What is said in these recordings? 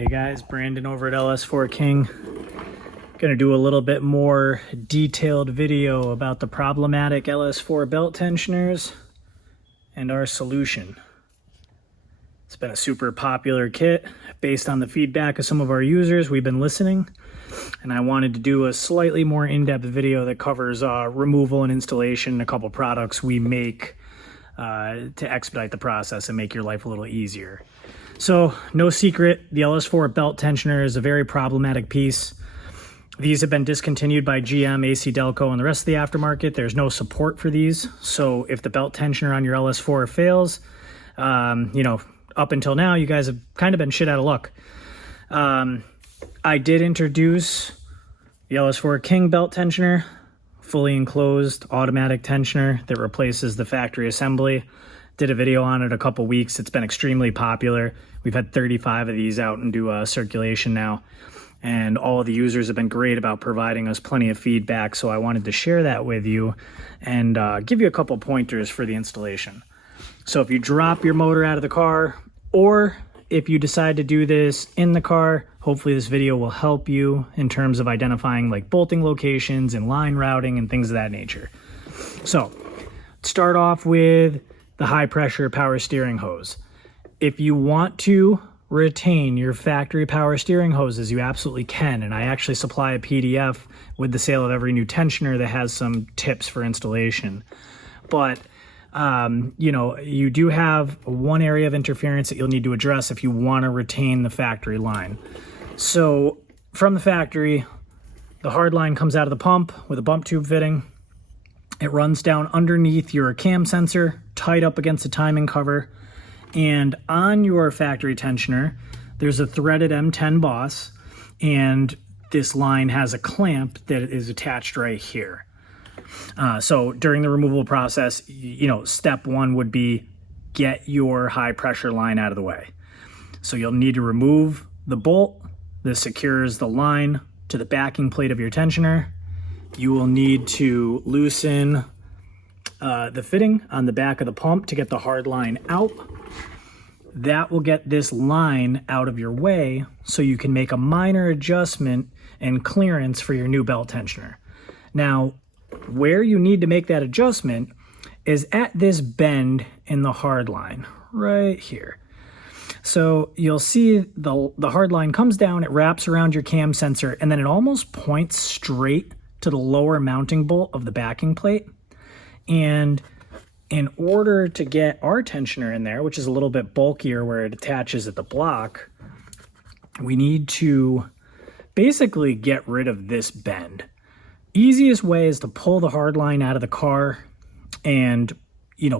Hey guys, Brandon over at LS4 King. Gonna do a little bit more detailed video about the problematic LS4 belt tensioners and our solution. It's been a super popular kit based on the feedback of some of our users. We've been listening, and I wanted to do a slightly more in-depth video that covers removal and installation, a couple products we make to expedite the process and make your life a little easier. So, no secret, the LS4 belt tensioner is a very problematic piece. These have been discontinued by GM, AC Delco, and the rest of the aftermarket. There's no support for these. So if the belt tensioner on your LS4 fails, up until now, you guys have kind of been shit out of luck. I did introduce the LS4 King belt tensioner, fully enclosed automatic tensioner that replaces the factory assembly. Did a video on it a couple weeks. It's been extremely popular. We've had 35 of these out into circulation now, and all of the users have been great about providing us plenty of feedback, so I wanted to share that with you and give you a couple pointers for the installation. So if you drop your motor out of the car, or if you decide to do this in the car, hopefully this video will help you in terms of identifying like bolting locations and line routing and things of that nature. So start off with the high pressure power steering hose. If you want to retain your factory power steering hoses, you absolutely can. And I actually supply a PDF with the sale of every new tensioner that has some tips for installation. But, you do have one area of interference that you'll need to address if you want to retain the factory line. So from the factory, the hard line comes out of the pump with a bump tube fitting. It runs down underneath your cam sensor, tight up against the timing cover. And on your factory tensioner, there's a threaded M10 boss, and this line has a clamp that is attached right here. So during the removal process, step one would be get your high pressure line out of the way. So you'll need to remove the bolt that secures the line to the backing plate of your tensioner. You will need to loosen the fitting on the back of the pump to get the hard line out. That will get this line out of your way so you can make a minor adjustment and clearance for your new belt tensioner. Now, where you need to make that adjustment is at this bend in the hard line, right here. So you'll see the hard line comes down, it wraps around your cam sensor, and then it almost points straight to the lower mounting bolt of the backing plate. And in order to get our tensioner in there, which is a little bit bulkier where it attaches at the block, we need to basically get rid of this bend. Easiest way is to pull the hard line out of the car and,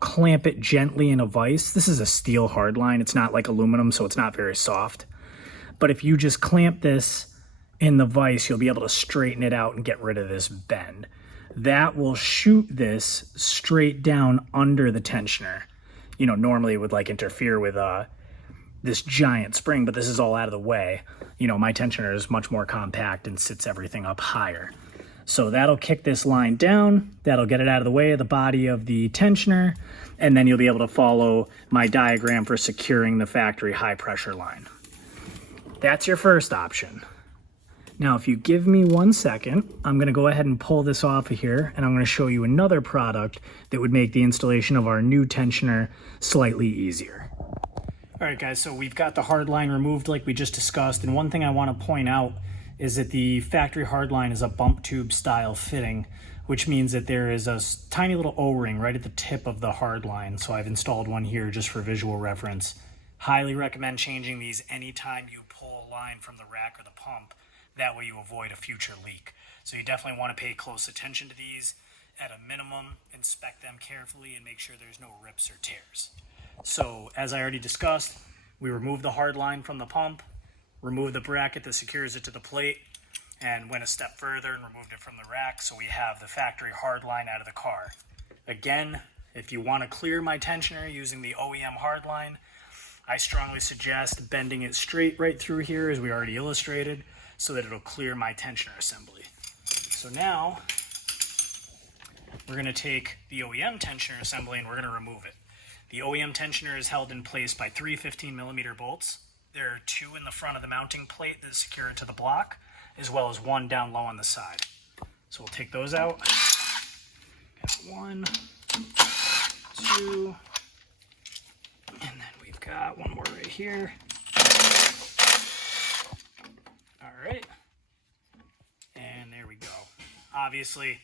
clamp it gently in a vise. This is a steel hard line. It's not like aluminum, so it's not very soft. But if you just clamp this in the vise, you'll be able to straighten it out and get rid of this bend. That will shoot this straight down under the tensioner. Normally it would interfere with this giant spring, but this is all out of the way. My tensioner is much more compact and sits everything up higher. So that'll kick this line down, that'll get it out of the way of the body of the tensioner, and then you'll be able to follow my diagram for securing the factory high pressure line. That's your first option. Now, if you give me 1 second, I'm going to go ahead and pull this off of here, and I'm going to show you another product that would make the installation of our new tensioner slightly easier. All right, guys, so we've got the hard line removed like we just discussed, and one thing I want to point out is that the factory hard line is a bump tube style fitting, which means that there is a tiny little O-ring right at the tip of the hard line. So I've installed one here just for visual reference. Highly recommend changing these anytime you pull a line from the rack or the pump. That way you avoid a future leak. So you definitely want to pay close attention to these. At a minimum, inspect them carefully and make sure there's no rips or tears. So as I already discussed, we removed the hard line from the pump, removed the bracket that secures it to the plate, and went a step further and removed it from the rack. So we have the factory hard line out of the car. Again, if you want to clear my tensioner using the OEM hard line, I strongly suggest bending it straight right through here as we already illustrated, so that it'll clear my tensioner assembly. So now we're going to take the OEM tensioner assembly and we're going to remove it. The OEM tensioner is held in place by three 15mm bolts. There are two in the front of the mounting plate that secure it to the block, as well as one down low on the side. So we'll take those out. Got 1, 2, and then we've got one more right here. All right, and there we go. Obviously,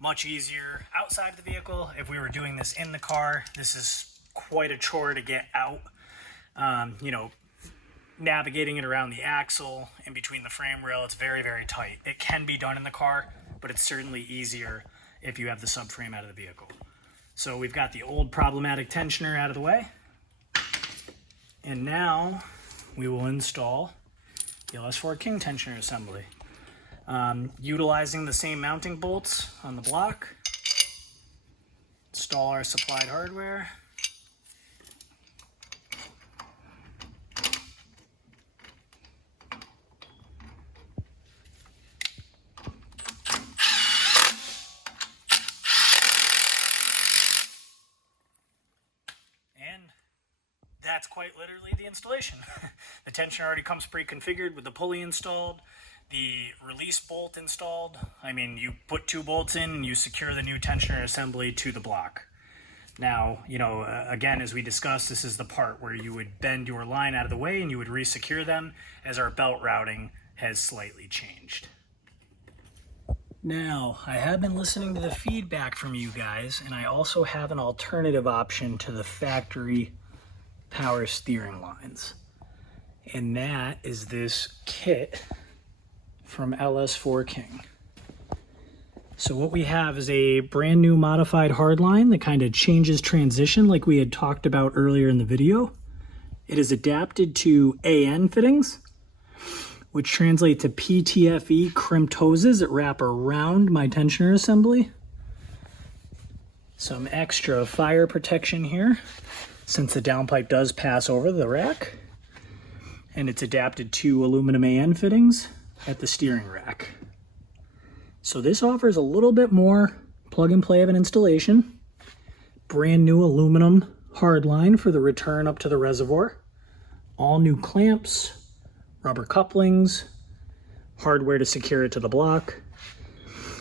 much easier outside of the vehicle. If we were doing this in the car, this is quite a chore to get out. You know, navigating it around the axle in between the frame rail, it's very, very tight. It can be done in the car, but it's certainly easier if you have the subframe out of the vehicle. So we've got the old problematic tensioner out of the way. And now we will install the LS4 King tensioner assembly. Utilizing the same mounting bolts on the block. Install our supplied hardware. And that's quite literally the installation. The tensioner already comes pre-configured with the pulley installed, the release bolt installed. I mean, you put 2 bolts in and you secure the new tensioner assembly to the block. Now, you know, again, as we discussed, this is the part where you would bend your line out of the way and you would resecure them, as our belt routing has slightly changed. Now, I have been listening to the feedback from you guys, and I also have an alternative option to the factory power steering lines. And that is this kit from LS4 King. So what we have is a brand new modified hardline that kind of changes transition like we had talked about earlier in the video. It is adapted to AN fittings, which translate to PTFE crimped hoses that wrap around my tensioner assembly. Some extra fire protection here, since the downpipe does pass over the rack. And it's adapted to aluminum AN fittings at the steering rack. So this offers a little bit more plug and play of an installation. Brand new aluminum hardline for the return up to the reservoir. All new clamps, rubber couplings, hardware to secure it to the block.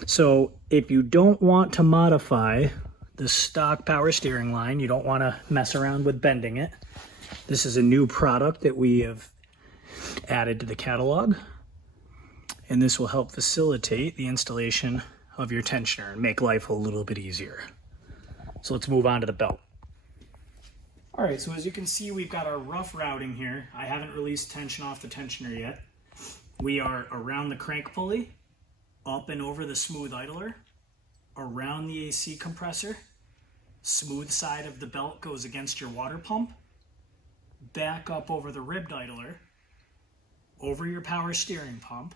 So if you don't want to modify the stock power steering line, you don't want to mess around with bending it, this is a new product that we have added to the catalog. And this will help facilitate the installation of your tensioner and make life a little bit easier. So let's move on to the belt. All right, so as you can see, we've got our rough routing here. I haven't released tension off the tensioner yet. We are around the crank pulley, up and over the smooth idler, around the AC compressor. Smooth side of the belt goes against your water pump, back up over the ribbed idler, over your power steering pump,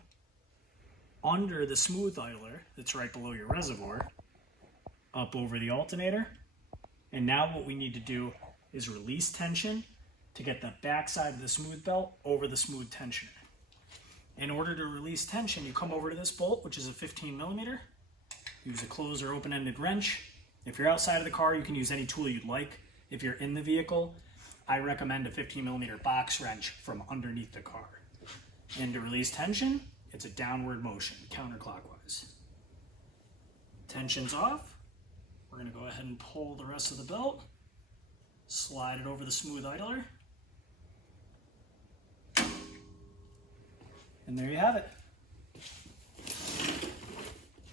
under the smooth idler that's right below your reservoir, up over the alternator. And now what we need to do is release tension to get the back side of the smooth belt over the smooth tensioner. In order to release tension, you come over to this bolt, which is a 15mm. Use a closed or open-ended wrench. If you're outside of the car, you can use any tool you'd like. If you're in the vehicle, I recommend a 15mm box wrench from underneath the car. And to release tension, it's a downward motion, counterclockwise. Tension's off. We're going to go ahead and pull the rest of the belt, slide it over the smooth idler, and there you have it.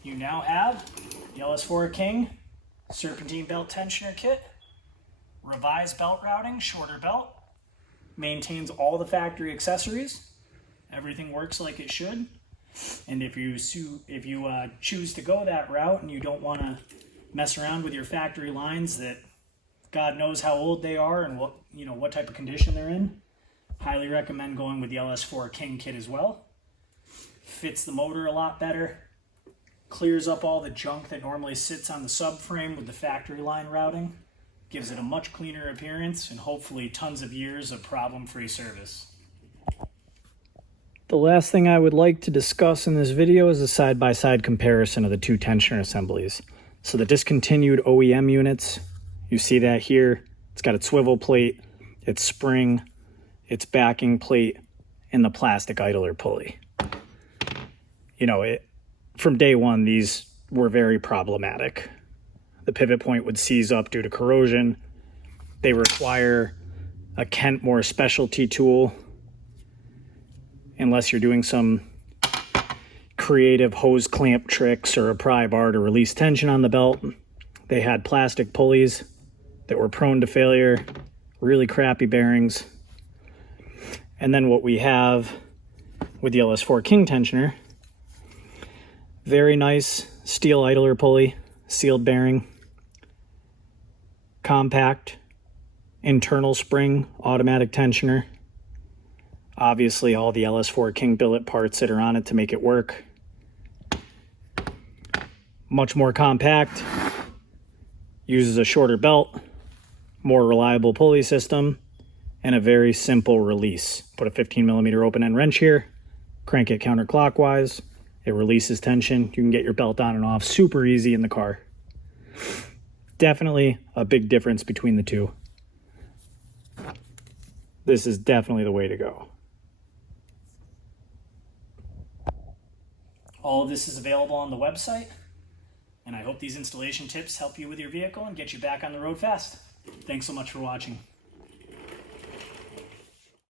You now have the LS4 King Serpentine Belt Tensioner Kit, revised belt routing, shorter belt, maintains all the factory accessories. Everything works like it should. And if you choose to go that route and you don't want to mess around with your factory lines that God knows how old they are and what type of condition they're in, highly recommend going with the LS4 King kit as well. Fits the motor a lot better, clears up all the junk that normally sits on the subframe with the factory line routing, gives it a much cleaner appearance, and hopefully tons of years of problem-free service. The last thing I would like to discuss in this video is a side-by-side comparison of the two tensioner assemblies. So the discontinued OEM units, you see that here. It's got its swivel plate, its spring, its backing plate and the plastic idler pulley. You know, from day one, these were very problematic. The pivot point would seize up due to corrosion. They require a Kentmore specialty tool unless you're doing some creative hose clamp tricks or a pry bar to release tension on the belt. They had plastic pulleys that were prone to failure, really crappy bearings. And then what we have with the LS4 King tensioner, very nice steel idler pulley, sealed bearing, compact, internal spring, automatic tensioner. Obviously all the LS4 King billet parts that are on it to make it work. Much more compact, uses a shorter belt, more reliable pulley system, and a very simple release. Put a 15mm open end wrench here, crank it counterclockwise, it releases tension. You can get your belt on and off super easy in the car. Definitely a big difference between the two. This is definitely the way to go. All of this is available on the website, and I hope these installation tips help you with your vehicle and get you back on the road fast. Thanks so much for watching.